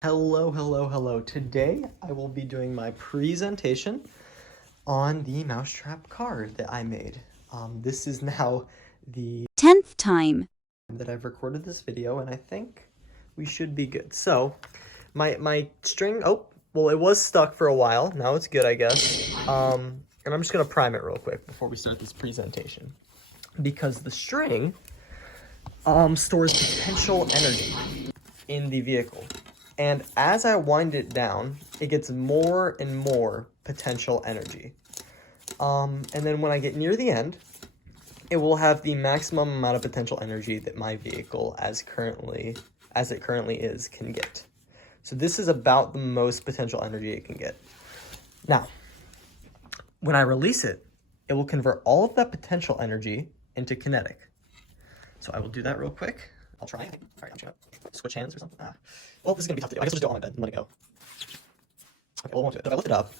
Hello, hello, hello. Today I will be doing my presentation on the Mousetrap car that I made. This is now the 10th time that I've recorded this video, and I think we should be good. So, my string, well, it was stuck for a while. Now it's good, I guess. And I'm just gonna prime it real quick before we start this presentation. Because the string, stores potential energy in the vehicle. And as I wind it down, it gets more and more potential energy. And then when I get near the end, it will have the maximum amount of potential energy that my vehicle, as it currently is, can get. So this is about the most potential energy it can get. Now, when I release it, it will convert all of that potential energy into kinetic. So I will do that real quick. I'll try. All right, I'm just gonna switch hands or something. Well, this is gonna be tough to do. I guess I'll just do it on my bed and let it go. Okay, well, I won't do it. If I lift it up,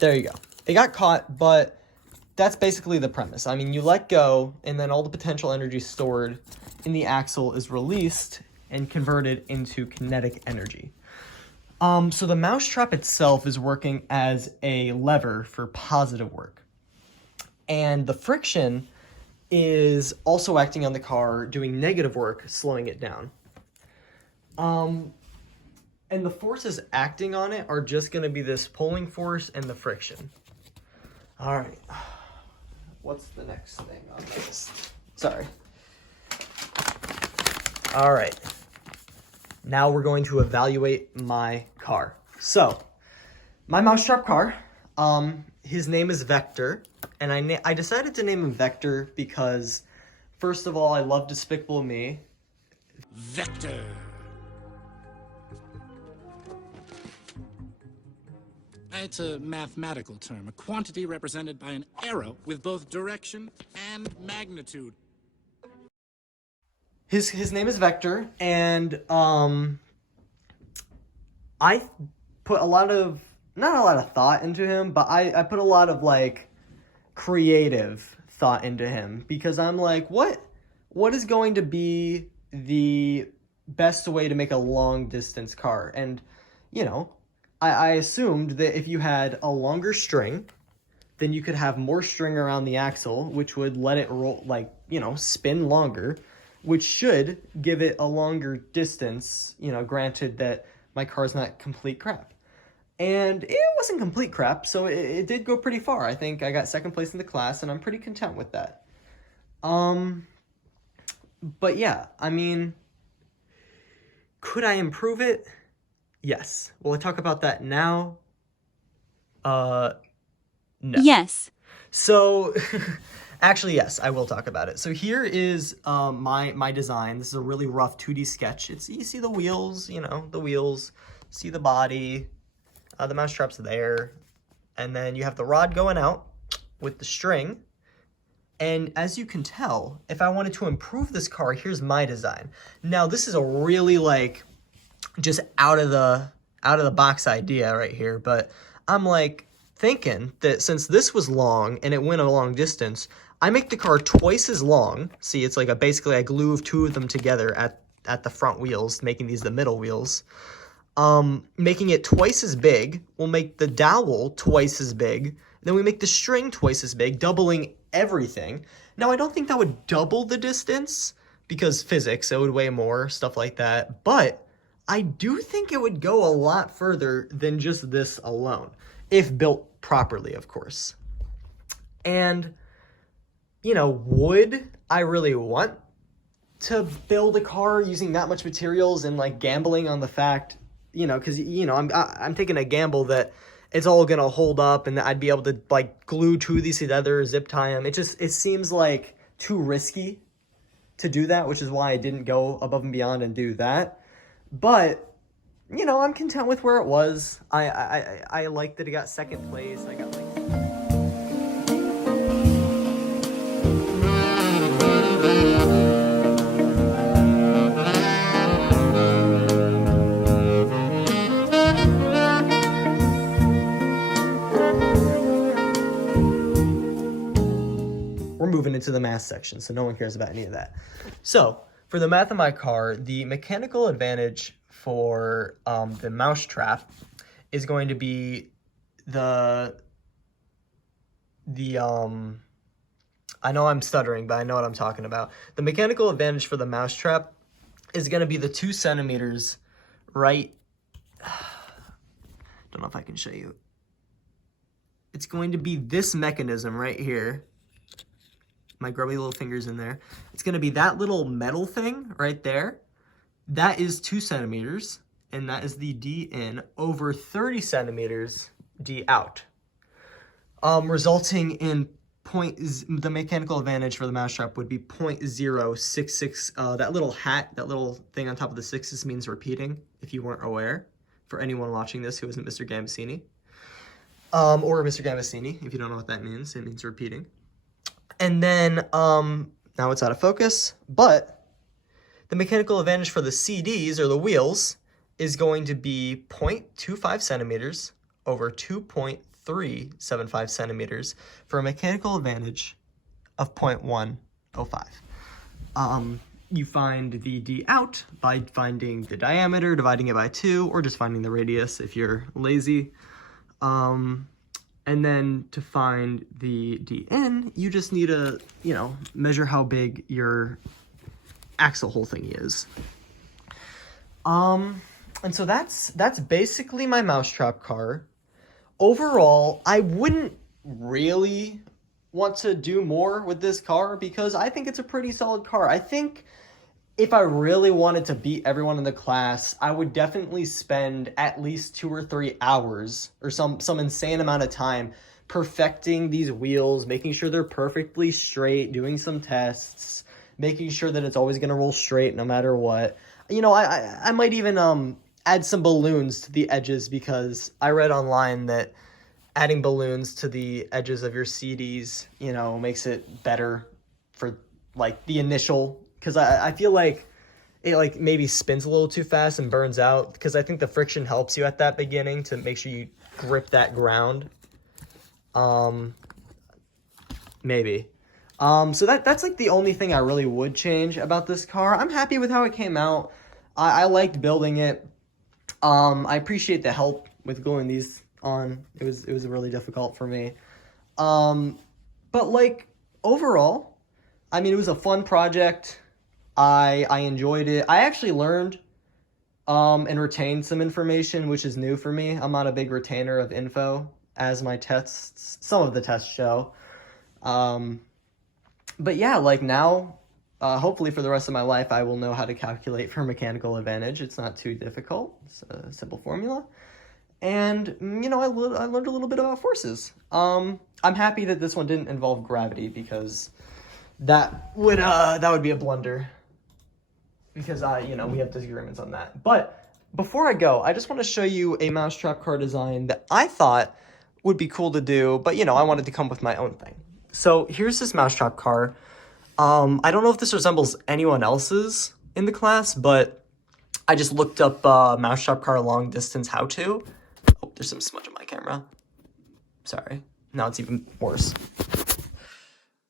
there you go. It got caught, but that's basically the premise. I mean, you let go, and then all the potential energy stored in the axle is released and converted into kinetic energy. So the Mousetrap itself is working as a lever for positive work, and the friction is also acting on the car, doing negative work, slowing it down. And the forces acting on it are just going to be this pulling force and the friction. All right. What's the next thing on the list? Sorry. All right. Now we're going to evaluate my car. So, my Mousetrap car, his name is Vector. And I decided to name him Vector because, first of all, I love Despicable Me. Vector. It's a mathematical term, a quantity represented by an arrow with both direction and magnitude. His name is Vector, and I put not a lot of thought into him, but I put a lot of creative thought into him, because I'm like, what is going to be the best way to make a long distance car? And I assumed that if you had a longer string, then you could have more string around the axle, which would let it roll, spin longer, which should give it a longer distance, granted that my car's not complete crap. And it wasn't complete crap, so it did go pretty far. I think I got second place in the class, and I'm pretty content with that. But yeah, I mean, could I improve it? Yes. Will I talk about that now? No. Yes. So, actually, yes, I will talk about it. So here is my design. This is a really rough 2D sketch. You see the wheels, see the body. The Mousetrap's there, and then you have the rod going out with the string. And as you can tell, if I wanted to improve this car, here's my design. Now, this is a really just out of the box idea right here, but I'm thinking that since this was long and it went a long distance, I make the car twice as long. See, it's basically I glue two of them together at the front wheels, making these the middle wheels. Making it twice as big, we'll make the dowel twice as big, then we make the string twice as big, doubling everything. Now, I don't think that would double the distance, because physics, it would weigh more, stuff like that, but I do think it would go a lot further than just this alone, if built properly, of course. And, would I really want to build a car using that much materials and gambling on the fact, because I'm taking a gamble that it's all gonna hold up and that I'd be able to glue two of these together, zip tie them. It seems too risky to do that, which is why I didn't go above and beyond and do that. But I'm content with where it was. I like that it got second place. I got moving into the math section, so no one cares about any of that. So for the math of my car, the mechanical advantage for the Mousetrap is going to be the I know I'm stuttering, but I know what I'm talking about. The mechanical advantage for the Mousetrap is going to be the 2 centimeters right. Don't know if I can show you. It's going to be this mechanism right here. My grubby little fingers in there. It's going to be that little metal thing right there. That is 2 centimeters, and that is the D in over 30 centimeters D out. Resulting in the mechanical advantage for the Mousetrap would be 0.066. That little hat, that little thing on top of the sixes means repeating, if you weren't aware, for anyone watching this who isn't Mr. Gambasini. Or Mr. Gambasini, if you don't know what that means, it means repeating. And then, now it's out of focus, but the mechanical advantage for the CDs, or the wheels, is going to be 0.25 centimeters over 2.375 centimeters for a mechanical advantage of 0.105. You find the D out by finding the diameter, dividing it by 2, or just finding the radius if you're lazy. And then to find the D in, you just need to, measure how big your axle hole thingy is. And so that's basically my Mousetrap car. Overall, I wouldn't really want to do more with this car because I think it's a pretty solid car. I think if I really wanted to beat everyone in the class, I would definitely spend at least 2 or 3 hours or some insane amount of time perfecting these wheels, making sure they're perfectly straight, doing some tests, making sure that it's always going to roll straight no matter what. I might even add some balloons to the edges because I read online that adding balloons to the edges of your CDs, makes it better for the initial. Because I feel like it maybe spins a little too fast and burns out. Because I think the friction helps you at that beginning to make sure you grip that ground. Maybe. So that's the only thing I really would change about this car. I'm happy with how it came out. I liked building it. I appreciate the help with gluing these on. It was really difficult for me. But overall, it was a fun project. I enjoyed it. I actually learned and retained some information, which is new for me. I'm not a big retainer of info, as my tests, some of the tests show. But yeah, now, hopefully for the rest of my life, I will know how to calculate for mechanical advantage. It's not too difficult. It's a simple formula. And, I learned a little bit about forces. I'm happy that this one didn't involve gravity because that would be a blunder. Because we have disagreements on that. But before I go, I just want to show you a Mousetrap car design that I thought would be cool to do, but I wanted to come up with my own thing. So here's this Mousetrap car. I don't know if this resembles anyone else's in the class, but I just looked up Mousetrap car long distance how to. Oh, there's some smudge on my camera. Sorry. Now it's even worse.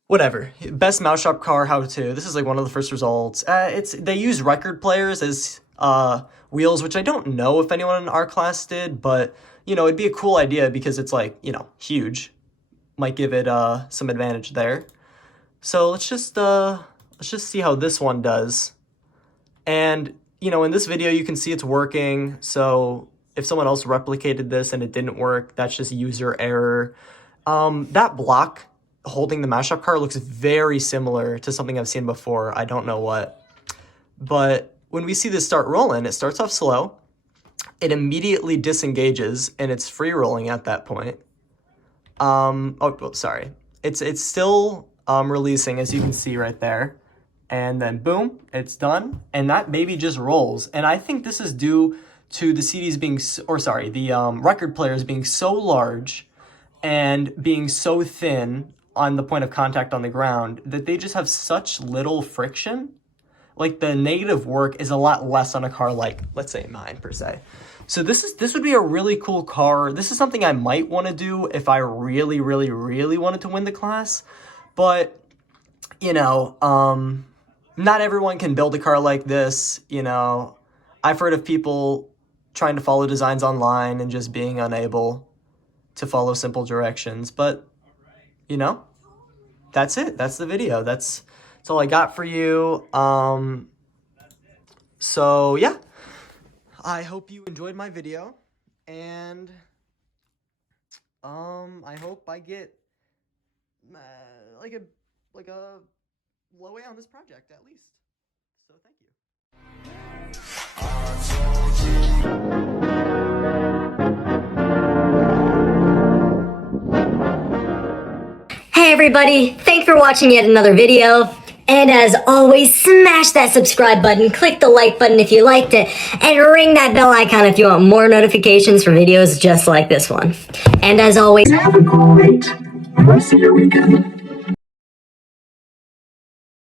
Whatever. Best Mousetrap car how to. This is one of the first results. They use record players as wheels, which I don't know if anyone in our class did, but it'd be a cool idea because it's huge. Might give it some advantage there. So let's just see how this one does. And in this video you can see it's working. So if someone else replicated this and it didn't work, that's just user error. That block holding the Mousetrap car looks very similar to something I've seen before. I don't know what. But when we see this start rolling, it starts off slow. It immediately disengages, and it's free rolling at that point. Sorry. It's still releasing, as you can see right there. And then boom, it's done. And that baby just rolls. And I think this is due to the CDs being, the record players being so large and being so thin on the point of contact on the ground that they just have such little friction. The negative work is a lot less on a car let's say mine per se. So this would be a really cool car. This is something I might want to do if I really, really, really wanted to win the class. But, not everyone can build a car like this, you know. I've heard of people trying to follow designs online and just being unable to follow simple directions, but, you know, that's it. That's the video. That's all I got for you. So, yeah. I hope you enjoyed my video, and I hope I get like a low A on this project at least. So thank you. Hey everybody, thanks for watching yet another video. And as always, smash that subscribe button, click the like button if you liked it, and ring that bell icon if you want more notifications for videos just like this one. And as always, have a great rest of your weekend.